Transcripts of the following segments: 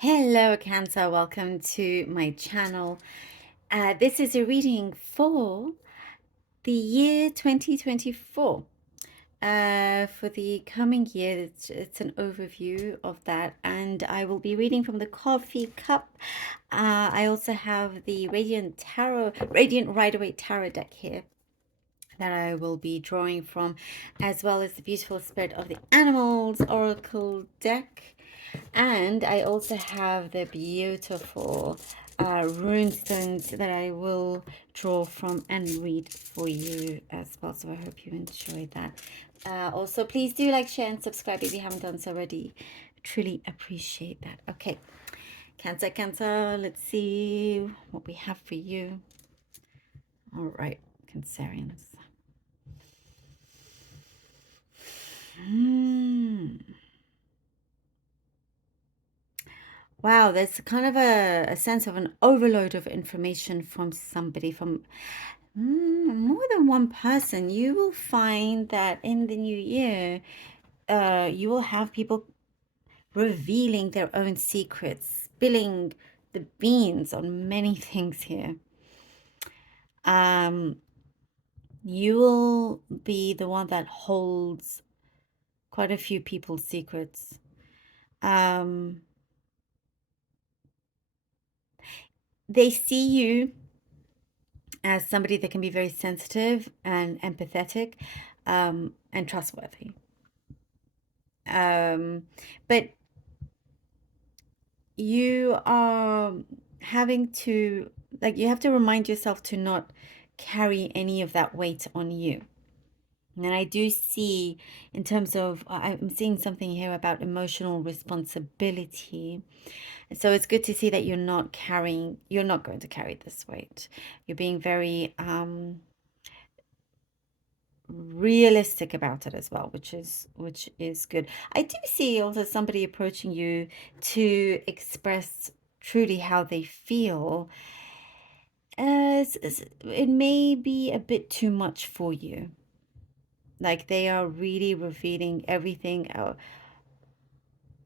Hello, Cancer. Welcome to my channel. This is a reading for the year 2024. For the coming year, it's an overview of that, and I will be reading from the Coffee Cup. I also have the Radiant Rider-Waite Tarot deck here that I will be drawing from, as well as the Beautiful Spirit of the Animals Oracle deck. And I also have the beautiful rune stones that I will draw from and read for you as well. So I hope you enjoyed that. Also, please do like, share, and subscribe if you haven't done so already. Truly appreciate that. Okay, Cancer, let's see what we have for you. All right, Cancerians. Wow, there's kind of a sense of an overload of information from somebody, from more than one person. You will find that in the new year, you will have people revealing their own secrets, spilling the beans on many things here. You will be the one that holds quite a few people's secrets. They see you as somebody that can be very sensitive and empathetic, and trustworthy. But you are having to, like, you have to remind yourself to not carry any of that weight on you. And I do see, in terms of, I'm seeing something here about emotional responsibility. So it's good to see that you're not going to carry this weight. You're being very realistic about it as well, which is good. I do see also somebody approaching you to express truly how they feel. It may be a bit too much for you. Like, they are really revealing everything.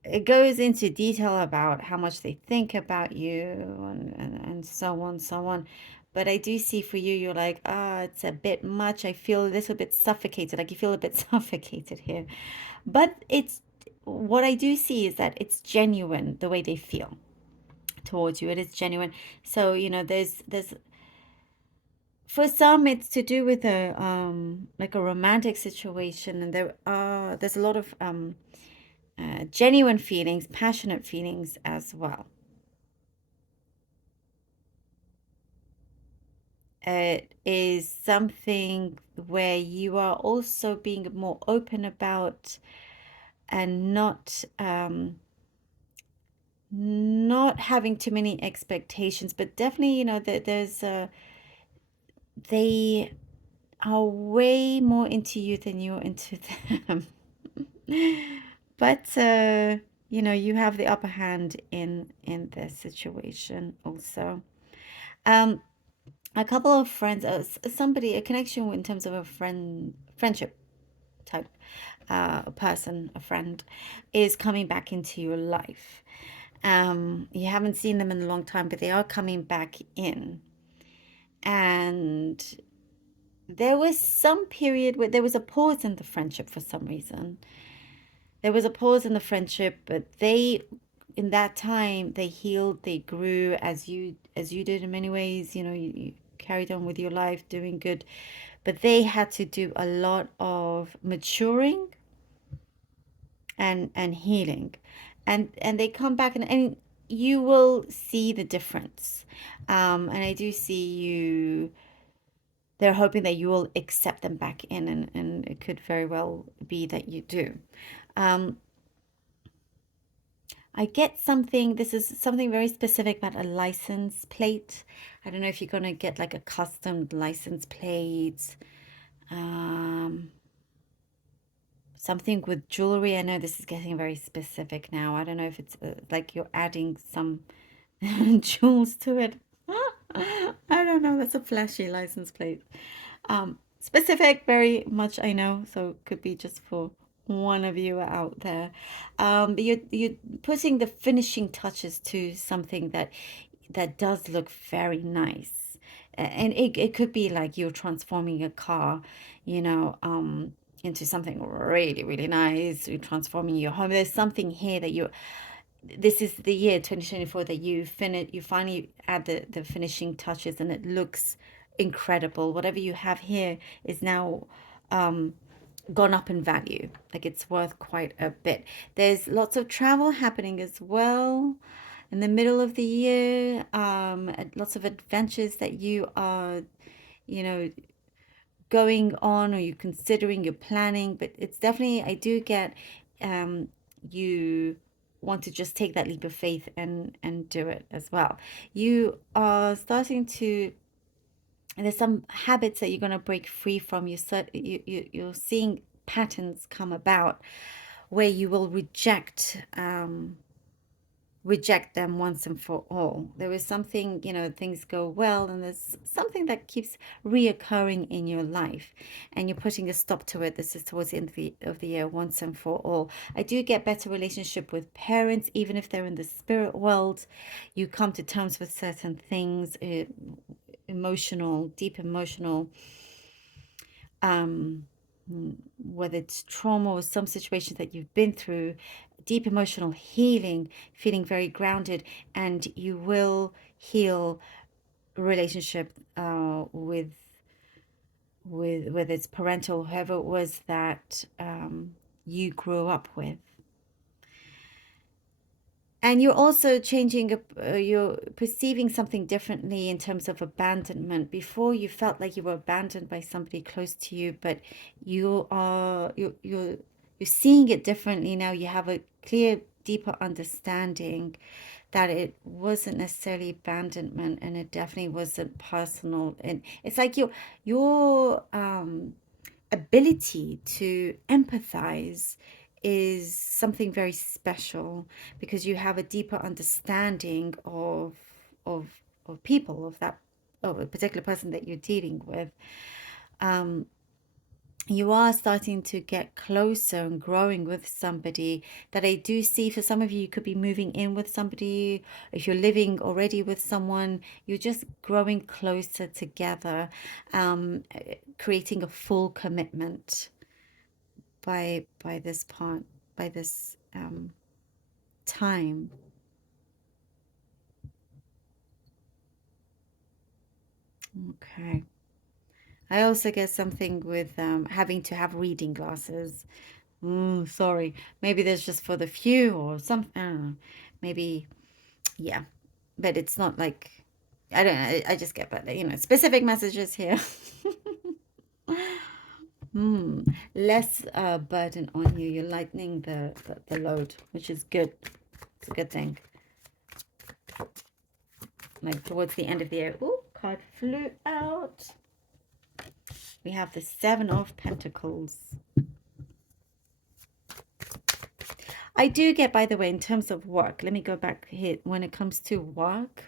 It goes into detail about how much they think about you, and so on. But I do see for you, you're like, it's a bit much. I feel a little bit suffocated. Like, you feel a bit suffocated here. But what I do see is that it's genuine, the way they feel towards you. It is genuine. So, there's for some, it's to do with like a romantic situation, and there's a lot of genuine feelings, passionate feelings as well. It is something where you are also being more open about, and not having too many expectations, but definitely, they are way more into you than you're into them. But you have the upper hand in this situation also. A couple of friends, somebody, a connection in terms of a friendship type person, a friend, is coming back into your life. You haven't seen them in a long time, but they are coming back in. And there was some period where there was a pause in the friendship for some reason. There was a pause in the friendship, but in that time, they healed, they grew as you did in many ways. You carried on with your life, doing good, but they had to do a lot of maturing and healing, and they come back, and you will see the difference. And I do see you. They're hoping that you will accept them back in, and it could very well be that you do. I get something, this is something very specific about a license plate. I don't know if you're going to get like a custom license plate. Something with jewelry. I know this is getting very specific now. I don't know if it's like you're adding some jewels to it. I don't know. That's a flashy license plate. Specific, very much, I know. So it could be just for One of you out there. You're putting the finishing touches to something that does look very nice. And it could be like you're transforming a car, you know, into something really, really nice. You're transforming your home. There's something here that you this is the year 2024 that you finally add the finishing touches and it looks incredible. Whatever you have here is now gone up in value. Like it's worth quite a bit. There's lots of travel happening as well in the middle of the year. Lots of adventures that you are, you know, going on or you're considering, you're planning. But it's definitely, I do get you want to just take that leap of faith and do it as well. You are starting to and there's some habits that you're going to break free from. You're seeing patterns come about where you will reject them once and for all. There is something, things go well, and there's something that keeps reoccurring in your life, and you're putting a stop to it. This is towards the end of the year, once and for all. I do get better relationship with parents, even if they're in the spirit world. You come to terms with certain things, deep emotional, um, whether it's trauma or some situation that you've been through, deep emotional healing, feeling very grounded, and you will heal relationship with whether it's parental, whoever it was that you grew up with. And you're also changing, you're perceiving something differently in terms of abandonment. Before you felt like you were abandoned by somebody close to you, but you're seeing it differently now. You have a clear, deeper understanding that it wasn't necessarily abandonment, and it definitely wasn't personal. And it's like your ability to empathize is something very special because you have a deeper understanding of of people of a particular person that you're dealing with. um you are starting to get closer and growing with somebody that I do see. For some of you, you could be moving in with somebody. If you're living already with someone, you're just growing closer together, creating a full commitment by this part, by this time. Okay. I also get something with having to have reading glasses. Sorry. Maybe there's just for the few or some, I don't know. Maybe, yeah. But it's not like, I don't know. I just get, but specific messages here. Hmm. Less burden on you. You're lightening the load, which is good. It's a good thing. Like towards the end of the year. Ooh, card flew out. We have the Seven of Pentacles. I do get, by the way, in terms of work, let me go back here. When it comes to work,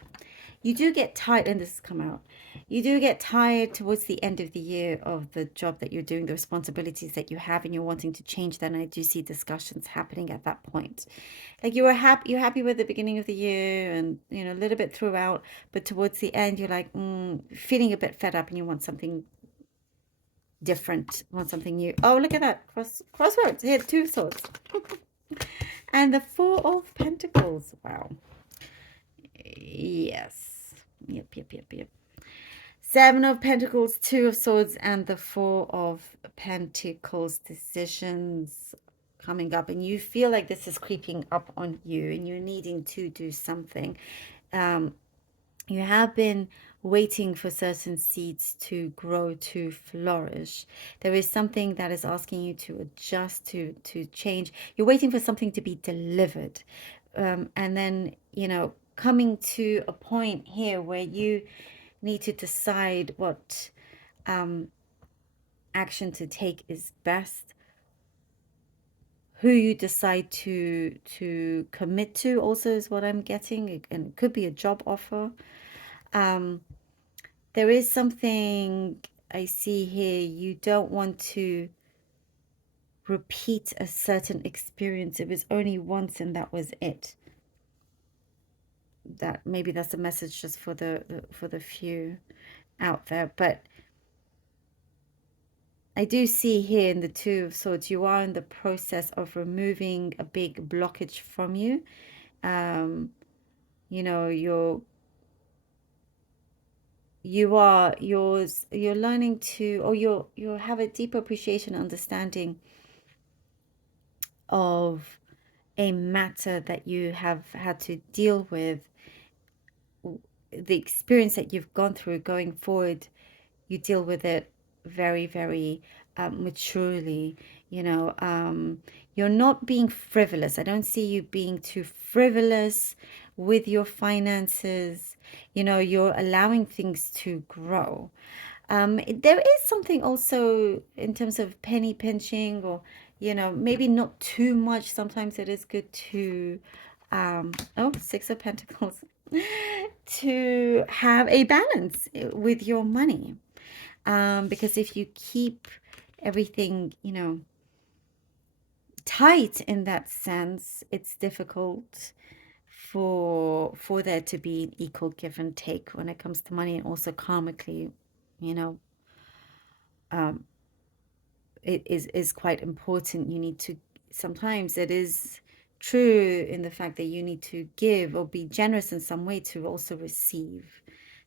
you do get tired, and this has come out. You do get tired towards the end of the year of the job that you're doing, the responsibilities that you have, and you're wanting to change that. And I do see discussions happening at that point. Like you're happy with the beginning of the year, and a little bit throughout, but towards the end, you're like feeling a bit fed up, and you want something different, want something new. Oh, look at that crosswords here, two swords. And the Four of Pentacles. Wow. Yes. Yep. Seven of Pentacles, Two of Swords, and the Four of Pentacles. Decisions coming up, and you feel like this is creeping up on you, and you're needing to do something. You have been waiting for certain seeds to grow, to flourish. There is something that is asking you to adjust, to change. You're waiting for something to be delivered. And then, coming to a point here where you need to decide what action to take is best, who you decide to commit to also is what I'm getting, and it could be a job offer. There is something I see here. You don't want to repeat a certain experience. It was only once and that was it. That maybe that's a message just for the few out there. But I do see here in the Two of Swords, you are in the process of removing a big blockage from you. Um, you know, you're learning to, or you have a deeper appreciation, understanding of a matter that you have had to deal with, the experience that you've gone through. Going forward, you deal with it very, very maturely. You're not being frivolous. I don't see you being too frivolous with your finances. You're allowing things to grow. There is something also in terms of penny pinching, or maybe not too much. Sometimes it is good to oh, Six of Pentacles, to have a balance with your money. Because if you keep everything, tight in that sense, it's difficult for there to be an equal give and take when it comes to money. And also karmically, you know um, it is quite important. You need to, sometimes it is true in the fact that you need to give or be generous in some way to also receive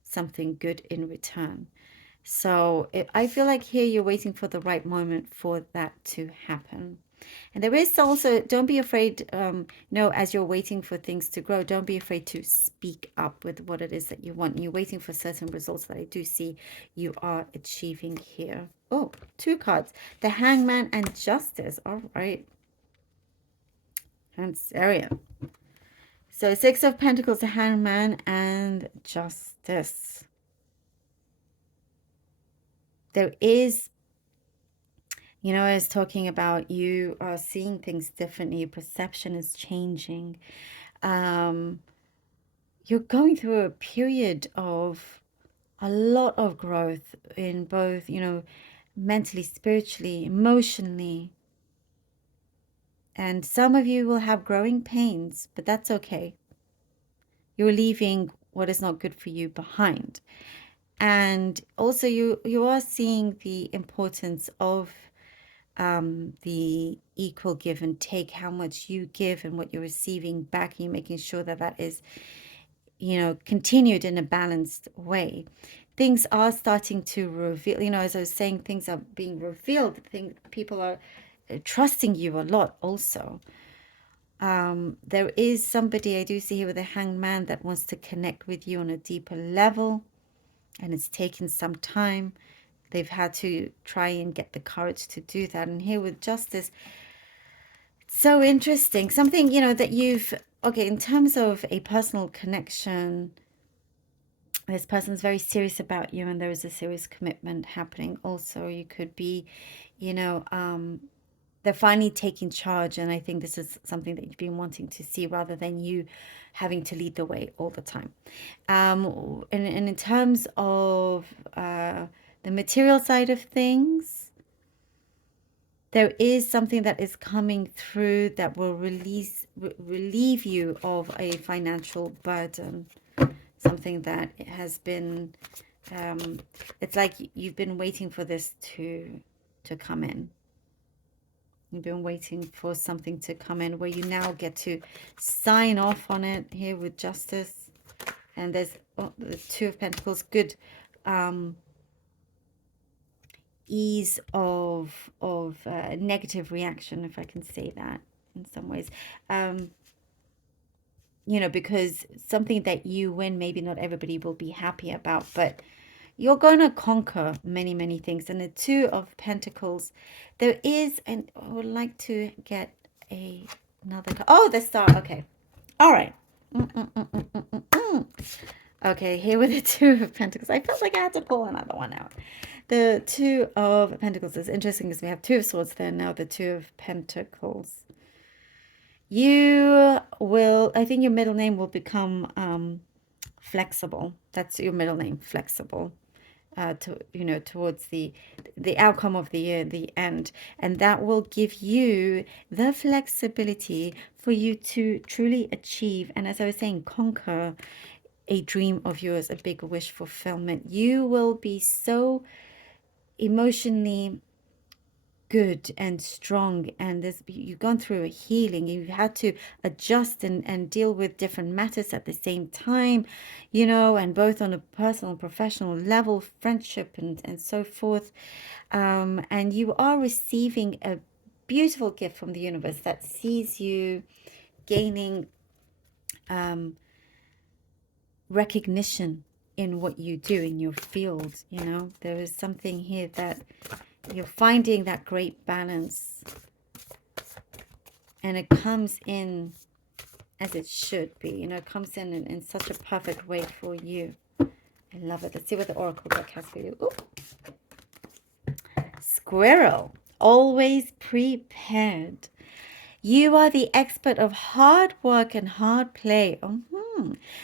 something good in return. So I feel like here you're waiting for the right moment for that to happen. And there is also, don't be afraid, as you're waiting for things to grow, don't be afraid to speak up with what it is that you want. You're waiting for certain results that I do see you are achieving here. Oh, two cards, the Hangman and Justice. All right. And Cancerian. So Six of Pentacles, the Hangman, and Justice. There is, I was talking about, you are seeing things differently. Your perception is changing. You're going through a period of a lot of growth in both, mentally, spiritually, emotionally. And some of you will have growing pains, but that's okay. You're leaving what is not good for you behind. And also you are seeing the importance of the equal give and take, how much you give and what you're receiving back, and you're making sure that that is, continued in a balanced way. Things are starting to reveal, as I was saying, things are being revealed. People are trusting you a lot also. There is somebody I do see here with a hangman that wants to connect with you on a deeper level, and it's taken some time. They've had to try and get the courage to do that. And here with justice, so interesting. Something, that you've, okay, in terms of a personal connection, this person's very serious about you and there is a serious commitment happening. Also, you could be, you know, um, they're finally taking charge. And I think this is something that you've been wanting to see rather than you having to lead the way all the time. And in terms of the material side of things, there is something that is coming through that will relieve you of a financial burden, something that has been, it's like you've been waiting for this to come in. You've been waiting for something to come in where you now get to sign off on it here with justice. And there's the Two of Pentacles, good ease of negative reaction, if I can say that in some ways. Because something that you win, maybe not everybody will be happy about, but you're going to conquer many, many things. And the Two of Pentacles, there is, and I would like to get another, oh, the Star, okay. All right. Okay, here with the Two of Pentacles. I felt like I had to pull another one out. The Two of Pentacles is interesting because we have Two of Swords there, now the Two of Pentacles. You will, I think your middle name will become flexible. That's your middle name, flexible. towards the outcome of the year, the end, and that will give you the flexibility for you to truly achieve, and as I was saying, conquer a dream of yours, a big wish fulfillment. You will be so emotionally good and strong, and you've gone through a healing, you've had to adjust and deal with different matters at the same time, and both on a personal and professional level, friendship and so forth, and you are receiving a beautiful gift from the universe that sees you gaining recognition in what you do in your field. There is something here that you're finding that great balance, and it comes in as it should be. It comes in such a perfect way for you. I love it. Let's see what the oracle deck has for you. Ooh. Squirrel, always prepared. You are the expert of hard work and hard play.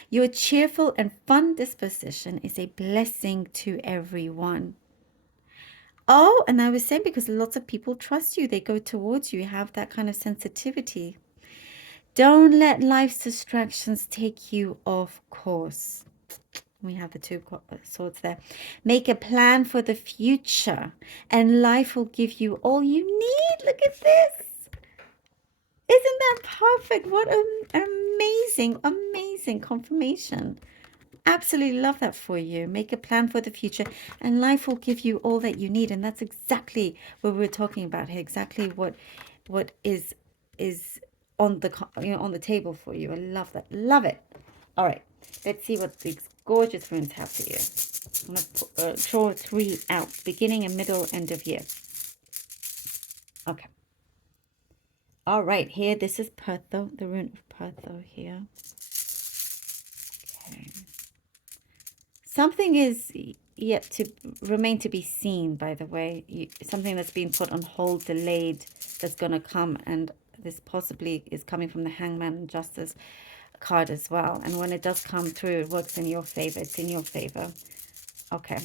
Your cheerful and fun disposition is a blessing to everyone. Oh, and I was saying, because lots of people trust you, they go towards you, you have that kind of sensitivity. Don't let life's distractions take you off course. We have the two swords there. Make a plan for the future, and life will give you all you need. Look at this. Isn't that perfect? What an amazing, amazing confirmation. Absolutely love that for you. Make a plan for the future, and life will give you all that you need. And that's exactly what we're talking about here. Exactly what is on the table for you. I love that. Love it. All right. Let's see what these gorgeous runes have for you. I'm going to draw 3 out. Beginning and middle, end of year. Okay. All right. Here, this is Pertho, the rune of Pertho here. Okay. Something is yet to remain to be seen, by the way. Something that's been put on hold, delayed, that's going to come, and this possibly is coming from the Hangman and Justice card as well. And when it does come through, it works in your favor. It's in your favor. Okay.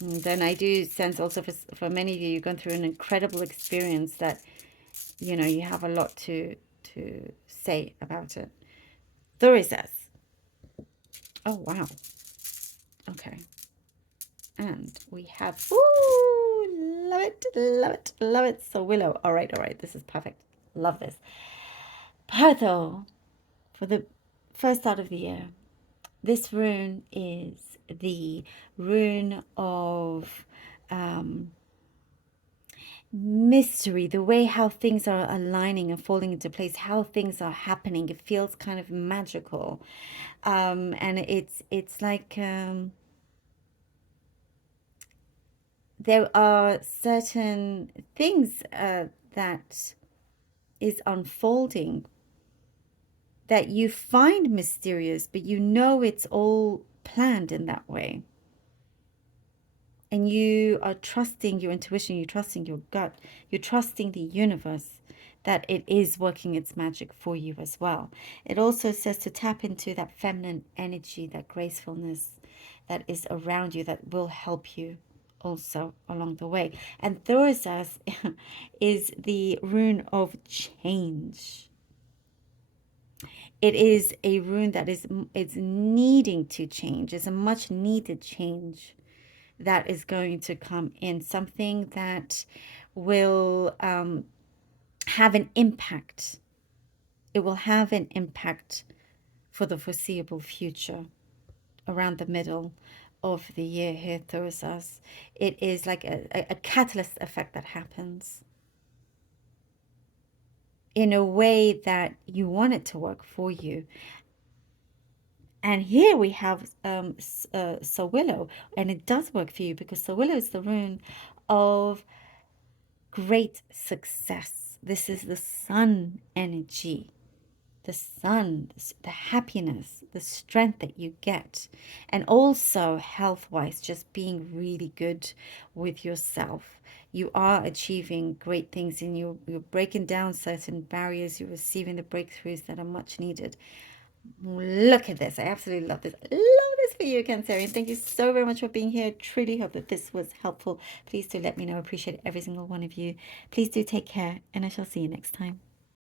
And then I do sense also for many of you, you've gone through an incredible experience that, you have a lot to say about it. Thurisas. Oh, wow. Okay. And we have, ooh, love it, love it, love it. So Willow. All right. This is perfect. Love this. Pertho, for the first start of the year, this rune is the rune of mystery, the way how things are aligning and falling into place, how things are happening. It feels kind of magical, and it's like there are certain things that is unfolding that you find mysterious, but it's all planned in that way. And you are trusting your intuition, you're trusting your gut, you're trusting the universe that it is working its magic for you as well. It also says to tap into that feminine energy, that gracefulness that is around you, that will help you also along the way. And Thurisas is the rune of change. It is a rune that it's needing to change. It's a much needed change that is going to come in, something that will have an impact. It will have an impact for the foreseeable future around the middle of the year here, Thurisas. It is like a catalyst effect that happens in a way that you want it to work for you. And here we have Sawillow, and it does work for you because Sawillow is the rune of great success. This is the sun energy, the sun, the happiness, the strength that you get, and also health-wise, just being really good with yourself. You are achieving great things, and you're breaking down certain barriers. You're receiving the breakthroughs that are much needed. Look at this. I absolutely love this. I love this. for you, Cancerian. Thank you so very much for being here. Truly hope that this was helpful. Please do let me know. I appreciate every single one of you. Please do take care, and I shall see you next time.